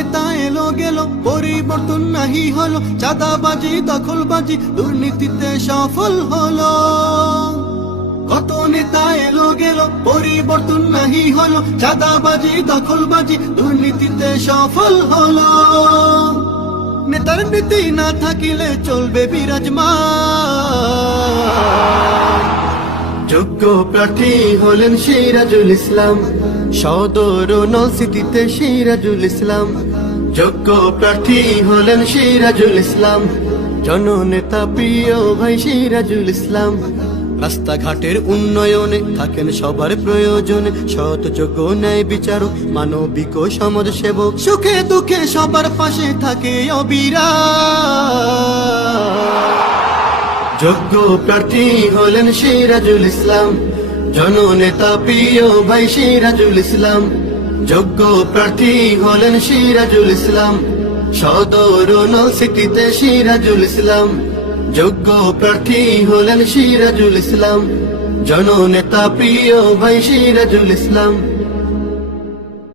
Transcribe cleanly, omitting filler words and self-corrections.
নেতা এলো গেল, পরিবর্তন নাহি হলো, চাঁদাবাজি দখলবাজি দুর্নীতিতে সফল হলো। কত নেতা এলো গেল, পরিবর্তন নাহি হলো, চাঁদাবাজি দখলবাজি দুর্নীতিতে সফল হলো। নেতার নীতি না থাকিলে চলবে বিরাজমান। যোগ্য প্রার্থী হলেন সিরাজুল ইসলাম, সদর নলসিটিতে সিরাজুল ইসলাম। যোগ্য প্রার্থী হলেন সিরাজুল ইসলাম, জননেতা প্রিয় ভাই সিরাজুল ইসলাম। রাস্তাঘাটের উন্নয়নে থাকেন সবার প্রয়োজনে, সৎ যোগ্য ন্যায় বিচারক মানবিক ও সমাজ সেবক, সুখে দুঃখে সবার পাশে থাকে অবিরাম। যোগ্য প্রার্থী হলেন সিরাজুল ইসলাম, জননেতা প্রিয় ভাই সিরাজুল ইসলাম। যোগ্য প্রার্থী হলেন সিরাজুল ইসলাম, সদর নলসিটিতে সিরাজুল ইসলাম। যোগ্য প্রার্থী হলেন সিরাজুল ইসলাম, জননেতা প্রিয় ভাই সিরাজুল ইসলাম।